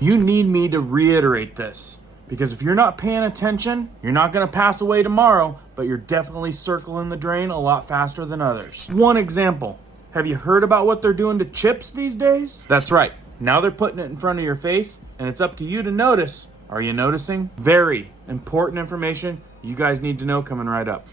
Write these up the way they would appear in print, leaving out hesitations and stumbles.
You need me to reiterate this, because if you're not paying attention, you're not gonna pass away tomorrow, but you're definitely circling the drain a lot faster than others. One example, have you heard about what they're doing to chips these days? That's right, now they're putting it in front of your face, and it's up to you to notice. Are you noticing? Very important information you guys need to know coming right up.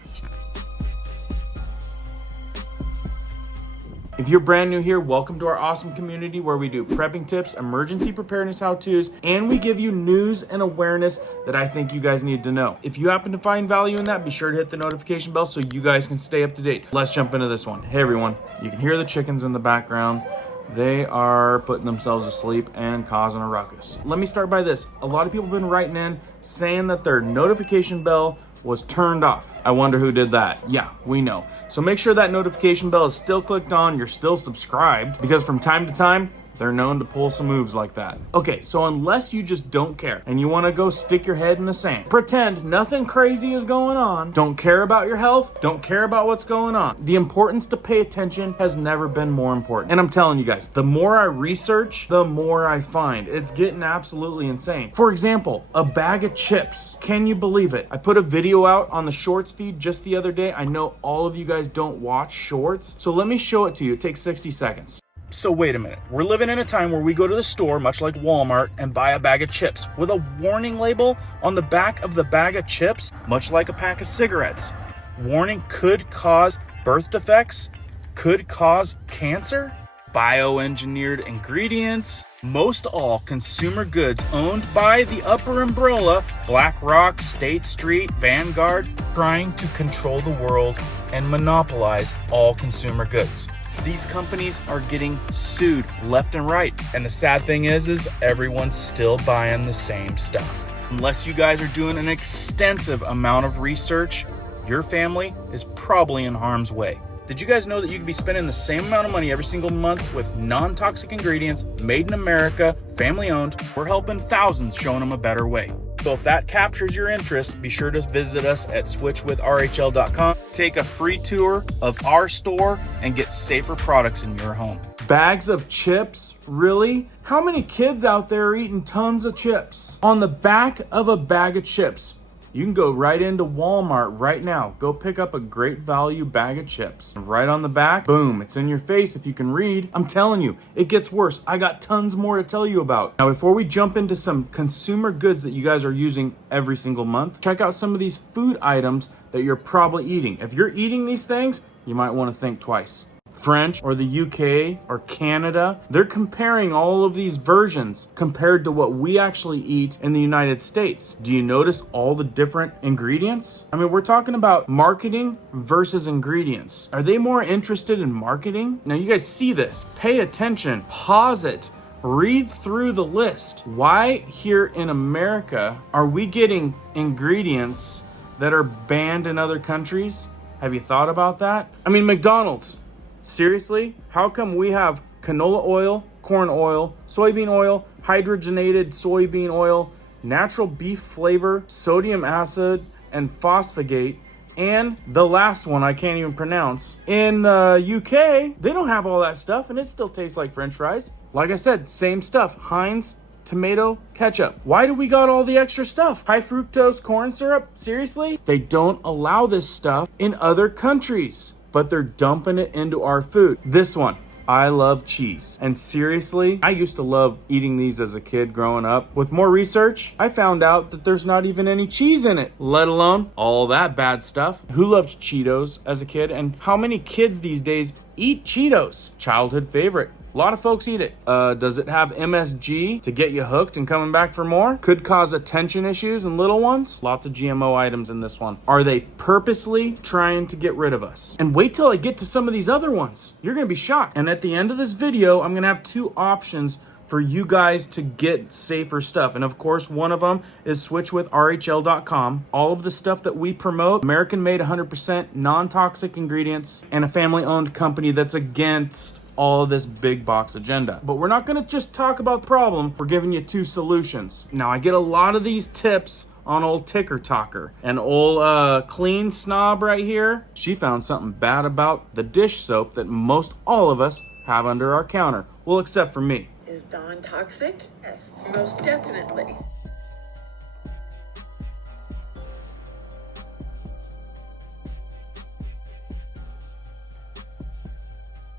If you're brand new here, welcome to our awesome community where we do prepping tips, emergency preparedness how-tos, and we give you news and awareness that I think you guys need to know. If you happen to find value in that, be sure to hit the notification bell so you guys can stay up to date. Let's jump into this one. Hey everyone, you can hear the chickens in the background. They are putting themselves asleep and causing a ruckus. Let me start by this. A lot of people have been writing in saying that their notification bell was turned off. I wonder who did that. Yeah, we know. So make sure that notification bell is still clicked on, you're still subscribed, because from time to time, they're known to pull some moves like that. Okay, so unless you just don't care and you wanna go stick your head in the sand, pretend nothing crazy is going on, don't care about your health, don't care about what's going on. The importance to pay attention has never been more important. And I'm telling you guys, the more I research, the more I find. It's getting absolutely insane. For example, a bag of chips. Can you believe it? I put a video out on the shorts feed just the other day. I know all of you guys don't watch shorts, so let me show it to you. It takes 60 seconds. So wait a minute, we're living in a time where we go to the store, much like Walmart, and buy a bag of chips with a warning label on the back of the bag of chips, much like a pack of cigarettes. Warning: could cause birth defects, could cause cancer, bioengineered ingredients. Most all consumer goods owned by the upper umbrella, BlackRock, State Street, Vanguard, trying to control the world and monopolize all consumer goods. These companies are getting sued left and right. And the sad thing is everyone's still buying the same stuff. Unless you guys are doing an extensive amount of research, your family is probably in harm's way. Did you guys know that you could be spending the same amount of money every single month with non-toxic ingredients, made in America, family owned? We're helping thousands, showing them a better way. So if that captures your interest, be sure to visit us at switchwithrhl.com. Take a free tour of our store and get safer products in your home. Bags of chips? Really? How many kids out there are eating tons of chips? On the back of a bag of chips, you can go right into Walmart right now. Go pick up a great value bag of chips. And right on the back, boom, it's in your face if you can read. I'm telling you, it gets worse. I got tons more to tell you about. Now, before we jump into some consumer goods that you guys are using every single month, check out some of these food items that you're probably eating. If you're eating these things, you might want to think twice. French or the UK or Canada, they're comparing all of these versions compared to what we actually eat in the United States. Do you notice all the different ingredients? I mean, we're talking about marketing versus ingredients. Are they more interested in marketing? Now you guys see this. Pay attention, pause it, read through the list. Why here in America are we getting ingredients that are banned in other countries? Have you thought about that? I mean, McDonald's. Seriously? How come we have canola oil, corn oil, soybean oil, hydrogenated soybean oil, natural beef flavor, sodium acid, and phosphate, and the last one I can't even pronounce? In the UK, they don't have all that stuff and it still tastes like French fries. Like I said, same stuff, Heinz tomato ketchup. Why do we got all the extra stuff? High fructose corn syrup? Seriously? They don't allow this stuff in other countries, but they're dumping it into our food. This one, I love cheese. And seriously, I used to love eating these as a kid growing up. With more research, I found out that there's not even any cheese in it, let alone all that bad stuff. Who loved Cheetos as a kid? And how many kids these days eat Cheetos? Childhood favorite. A lot of folks eat it. Does it have MSG to get you hooked and coming back for more? Could cause attention issues in little ones. Lots of GMO items in this one. Are they purposely trying to get rid of us? And wait till I get to some of these other ones. You're gonna be shocked. And at the end of this video, I'm gonna have two options for you guys to get safer stuff. And of course, one of them is switchwithrhl.com. All of the stuff that we promote, American made 100% non-toxic ingredients, and a family-owned company that's against all of this big box agenda. But we're not gonna just talk about the problem, we're giving you two solutions. Now, I get a lot of these tips on old Ticker Talker. And old clean snob right here, she found something bad about the dish soap that most all of us have under our counter. Well, except for me. is non-toxic? Yes, most definitely.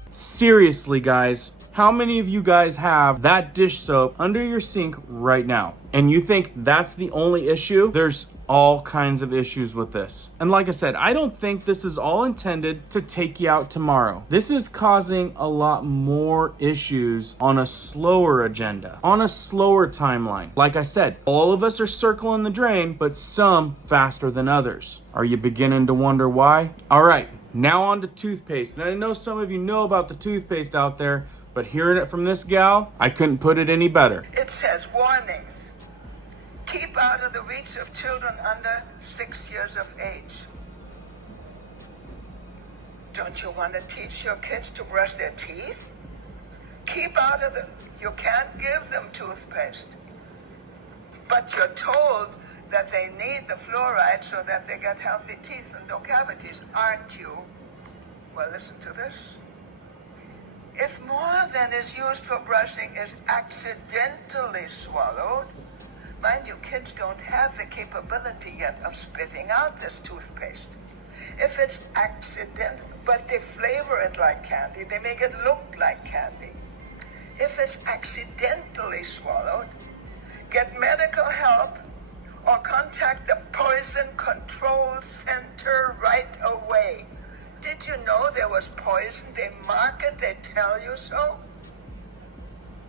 Seriously, guys, how many of you guys have that dish soap under your sink right now? And you think that's the only issue? There's all kinds of issues with this. And like I said, I don't think this is all intended to take you out tomorrow. This is causing a lot more issues on a slower agenda, on a slower timeline. Like I said, all of us are circling the drain, but some faster than others. Are you beginning to wonder why? All right. Now on to toothpaste. And I know some of you know about the toothpaste out there, but hearing it from this gal, I couldn't put it any better. It says, warnings. Keep out of the reach of children under 6 years of age. Don't you want to teach your kids to brush their teeth? Keep out of you can't give them toothpaste. But you're told that they need the fluoride so that they get healthy teeth and no cavities, aren't you? Well, listen to this. If more than is used for brushing is accidentally swallowed, mind you, kids don't have the capability yet of spitting out this toothpaste. If it's accidental, but they flavor it like candy, they make it look like candy. If it's accidentally swallowed, get medical help or contact the Poison Control Center right away. Did you know there was poison? They mark it, they tell you so.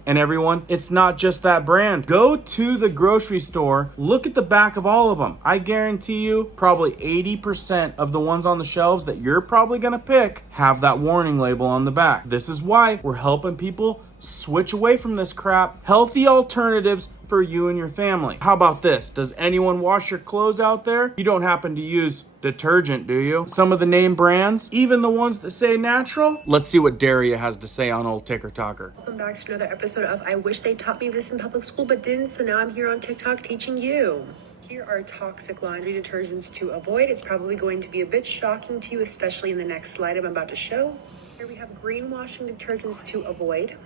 And everyone, it's not just that brand. Go to the grocery store, look at the back of all of them. I guarantee you probably 80% of the ones on the shelves that you're probably gonna pick have that warning label on the back. This is why we're helping people switch away from this crap. Healthy alternatives for you and your family. How about this? Does anyone wash your clothes out there? You don't happen to use detergent, do you? Some of the name brands, even the ones that say natural? Let's see what Daria has to say on old Ticker Talker. Welcome back to another episode of I Wish They Taught Me This in Public School But Didn't, so now I'm here on TikTok teaching you. Here are toxic laundry detergents to avoid. It's probably going to be a bit shocking to you, especially in the next slide I'm about to show. Here we have greenwashing detergents to avoid,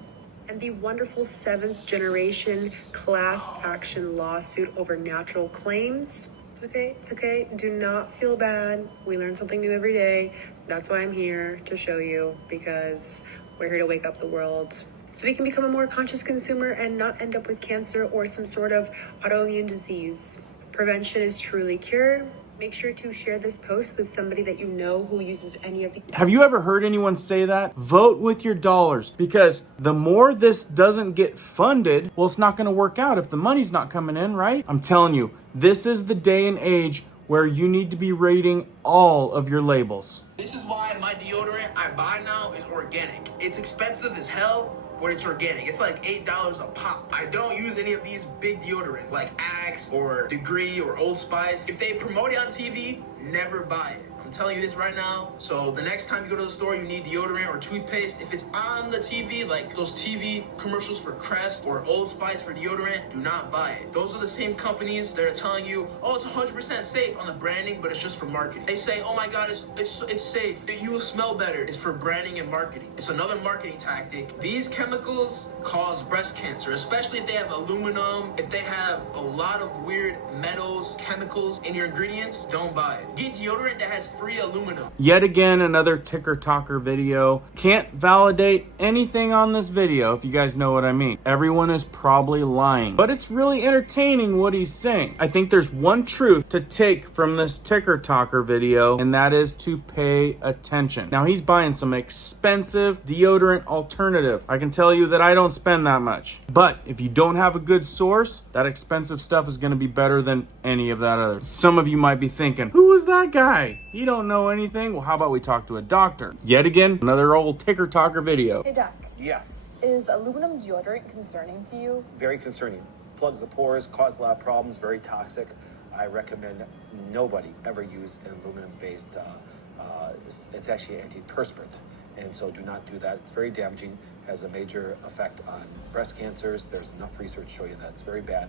and the wonderful 7th generation class action lawsuit over natural claims. It's okay. Do not feel bad. We learn something new every day. That's why I'm here to show you, because we're here to wake up the world so we can become a more conscious consumer and not end up with cancer or some sort of autoimmune disease. Prevention is truly cure. Make sure to share this post with somebody that you know who uses any of the... Have you ever heard anyone say that? Vote with your dollars, because the more this doesn't get funded, well, it's not going to work out if the money's not coming in, right? I'm telling you, this is the day and age where you need to be rating all of your labels. This is why my deodorant I buy now is organic. It's expensive as hell, but it's organic. It's like $8 a pop. I don't use any of these big deodorants like Axe or Degree or Old Spice. If they promote it on TV, never buy it. I'm telling you this right now. So the next time you go to the store, you need deodorant or toothpaste. If it's on the TV, like those TV commercials for Crest or Old Spice for deodorant, do not buy it. Those are the same companies that are telling you, oh, it's 100% safe on the branding, but it's just for marketing. They say, oh my God, it's safe. You will smell better. It's for branding and marketing. It's another marketing tactic. These chemicals cause breast cancer, especially if they have aluminum, if they have a lot of weird metals, chemicals in your ingredients, don't buy it. Get deodorant that has free aluminum. Yet again, another Ticker Talker video. Can't validate anything on this video, if you guys know what I mean. Everyone is probably lying, but it's really entertaining what he's saying. I think there's one truth to take from this Ticker Talker video, and that is to pay attention. Now, he's buying some expensive deodorant alternative. I can tell you that I don't spend that much, but if you don't have a good source, that expensive stuff is going to be better than any of that other. Some of you might be thinking, who is that guy? You don't know anything? Well, how about we talk to a doctor? Yet again, another old Ticker Talker video. Hey Doc. Yes. Is aluminum deodorant concerning to you? Very concerning. Plugs the pores, causes a lot of problems, very toxic. I recommend nobody ever use an aluminum-based, it's actually an antiperspirant. And so do not do that. It's very damaging, has a major effect on breast cancers. There's enough research to show you that it's very bad.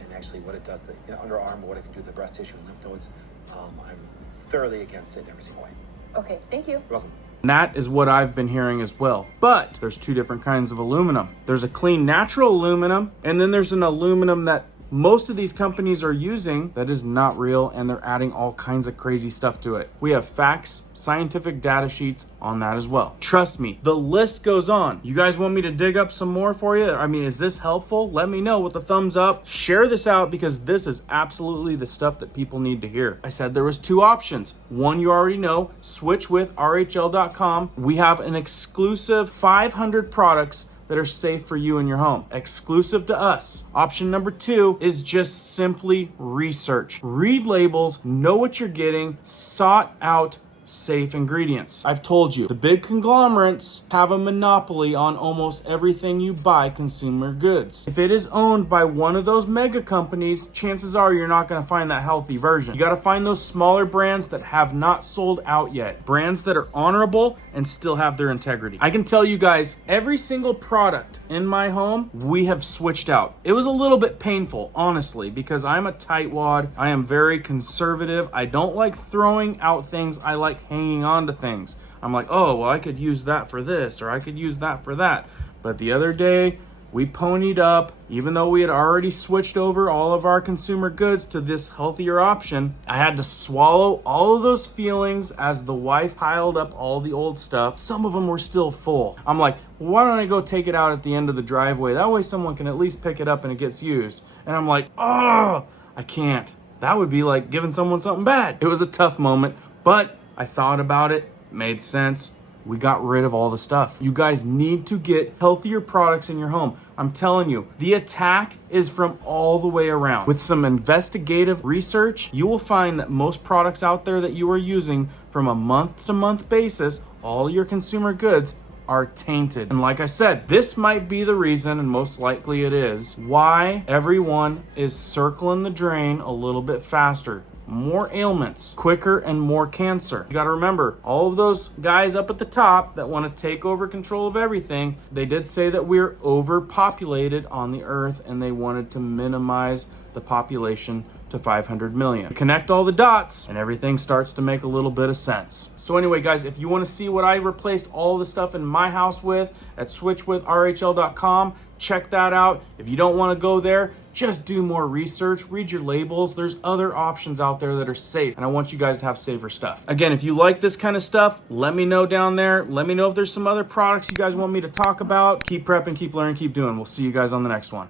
And actually what it does to the underarm, what it can do to the breast tissue and lymph nodes, I'm thoroughly against it in every single way. Okay, thank you. You're welcome. And that is what I've been hearing as well. But there's two different kinds of aluminum. There's a clean natural aluminum, and then there's an aluminum that most of these companies are using that is not real, and they're adding all kinds of crazy stuff to it. We have facts, scientific data sheets on that as well. Trust me, the list goes on. You guys want me to dig up some more for you? I mean, is this helpful? Let me know with a thumbs up. Share this out because this is absolutely the stuff that people need to hear. I said there was two options. One you already know, switch with RHL.com. We have an exclusive 500 products that are safe for you in your home, exclusive to us. Option number two is just simply research. Read labels, know what you're getting, sought out safe ingredients. I've told you, the big conglomerates have a monopoly on almost everything you buy consumer goods. If it is owned by one of those mega companies, chances are you're not going to find that healthy version. You got to find those smaller brands that have not sold out yet. Brands that are honorable and still have their integrity. I can tell you guys, every single product in my home, we have switched out. It was a little bit painful, honestly, because I'm a tightwad. I am very conservative. I don't like throwing out things. I like hanging on to things. I'm like, oh, well, I could use that for this, or I could use that for that. But the other day, we ponied up, even though we had already switched over all of our consumer goods to this healthier option. I had to swallow all of those feelings as the wife piled up all the old stuff. Some of them were still full. I'm like, well, why don't I go take it out at the end of the driveway? That way someone can at least pick it up and it gets used. And I'm like, oh, I can't. That would be like giving someone something bad. It was a tough moment, but I thought about it, made sense. We got rid of all the stuff. You guys need to get healthier products in your home. I'm telling you, the attack is from all the way around. With some investigative research, you will find that most products out there that you are using from a month-to-month basis, all your consumer goods are tainted. And like I said, this might be the reason, and most likely it is, why everyone is circling the drain a little bit faster. More ailments, quicker, and more cancer. You got to remember, all of those guys up at the top that want to take over control of everything, they did say that we're overpopulated on the earth, and they wanted to minimize the population to 500 million. Connect all the dots and everything starts to make a little bit of sense. So anyway, guys, if you want to see what I replaced all the stuff in my house with at switchwithrhl.com, check that out. If you don't want to go there, just do more research, read your labels. There's other options out there that are safe, and I want you guys to have safer stuff. Again, if you like this kind of stuff, let me know down there. Let me know if there's some other products you guys want me to talk about. Keep prepping, keep learning, keep doing. We'll see you guys on the next one.